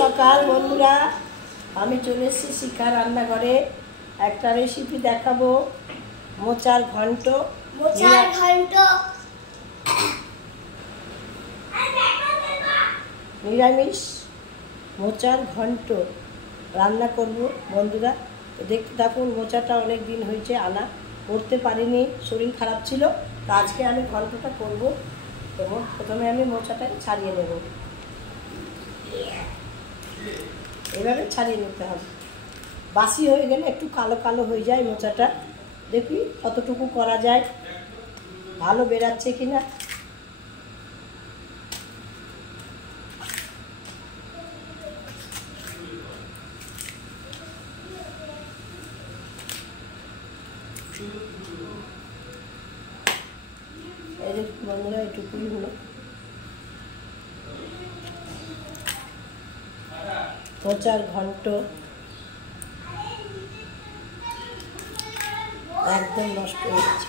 সকাল বন্ধুরা, আমি চলে এসেছি শিখা রান্নাঘরে। একটা রেসিপি দেখাবো, মোচার ঘন্ট। নিরামিষ মোচার ঘন্ট রান্না করব বন্ধুরা। তো দেখতে থাকুন। মোচাটা অনেক দিন হয়েছে আনা, করতে পারিনি, শরীর খারাপ ছিল। তো আজকে আমি ঘন্টটা করব। তো প্রথমে আমি মোচাটাকে ছাড়িয়ে নেব, এভাবে ছাড়িয়ে নিতে হবে। বাসি হয়ে গেলে একটু কালো কালো হয়ে যায় মোচাটা। দেখি কতটুকু করা যায়, ভালো বেরাচ্ছে কিনা। এই যে বন্ধুরা, এটুকুই হলো মোচার ঘন্ট। একদম নষ্ট হয়ে গেছে।